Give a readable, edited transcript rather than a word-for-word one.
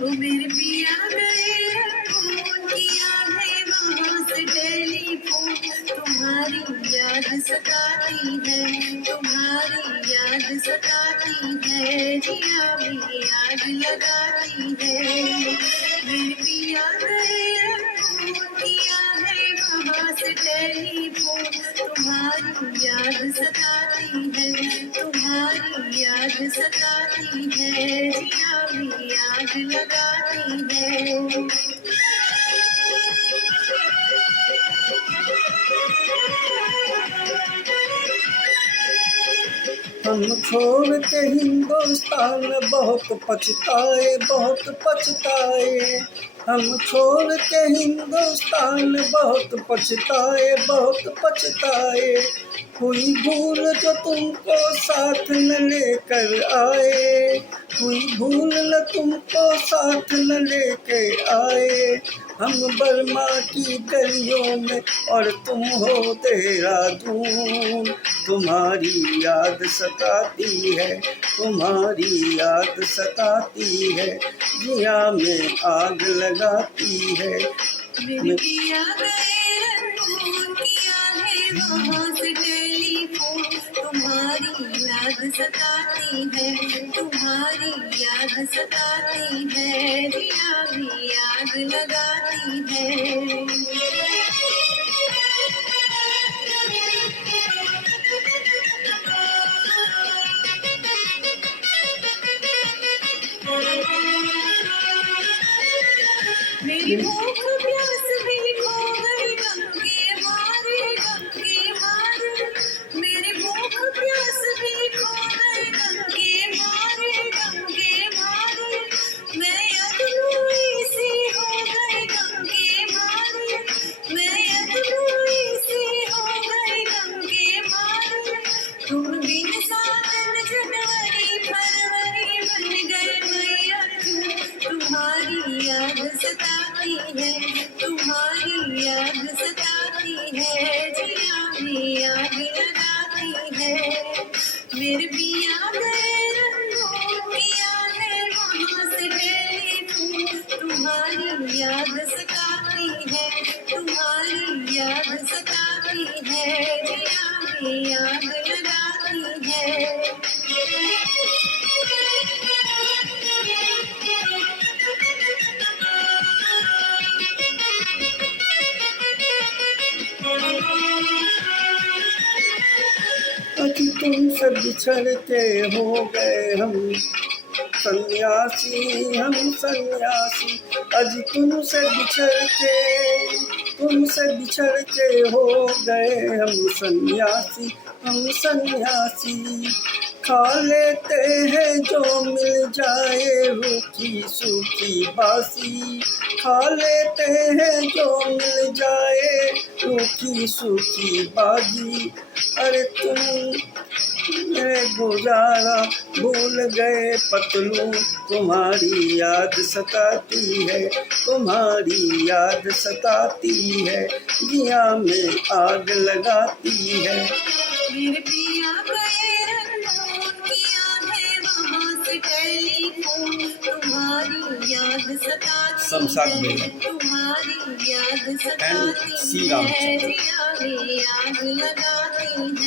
वो मेरे पिया गए फोन किया है वहाँ से टेलीफोन। तुम्हारी याद सताती है, तुम्हारी याद सताती है, जिया भी याद लगाती है। मेरे पिया गए फोन किया है वहाँ से टेलीफोन। तुम्हारी याद सताती है, तुम्हारी याद सताती है, जिया भी याद लगाती है। हम छोड़ के हिंदुस्तान बहुत पछताए, बहुत पछताए। हम छोड़ के हिंदुस्तान बहुत पछताए, बहुत पछताए। हुई भूल जो तुमको साथ न लेकर आए, हुई भूल न तुमको साथ न लेके आए। हम बर्मा की गलियों में और तुम हो देहरादून। तुम्हारी याद सताती है, तुम्हारी याद सताती है, जिया में आग लगाती है। मेरे पिया गए फोन किया है वहाँ से टेलीफोन। तुम्हारी याद सताती है, तुम्हारी याद सताती है, जिया भी याद लगाती है। मेरी भूख प्यास भी खो गई गंगे मारे, गंगे मारे। मेरी भूख प्यास भी खो गई गंगे मारे, गंगे मारे। मैं अधूरी सी हो गई गंगे मारे, मैं अधूरी सी हो गई गंगे मारे। तुम बिन सावन जनवरी फरवरी बन गए मैया क्यों। तुम्हारी याद सताती है, तुम्हारी याद सताती है, जिया भी याद लगाती है। मेरे पिया गए रंगों किया है वहाँ से टेलीफोन। तुम्हारी याद सताती है, तुम्हारी याद सताती है, जिया भी याद लगाती है। अज तुमसे बिछड़ के हो गए हम सन्यासी, हम सन्यासी। अज तुमसे बिछड़ के हो गए हम सन्यासी, हम सन्यासी। खा लेते हैं जो मिल जाए रूखी सूखी बासी, खा लेते हैं जो मिल जाए रूखी सूखी बाजी। अरे तुम मेरे गुजारा भूल गए पतलू, तुम्हारी याद सताती है, तुम्हारी याद सताती है, जिया में आग लगाती है। मेरे पिया गए रंगों किया है वहाँ से टेलीफोन। तुम्हारी याद सताती है, तुम्हारी याद सताती है, जिया भी याद लगाती है।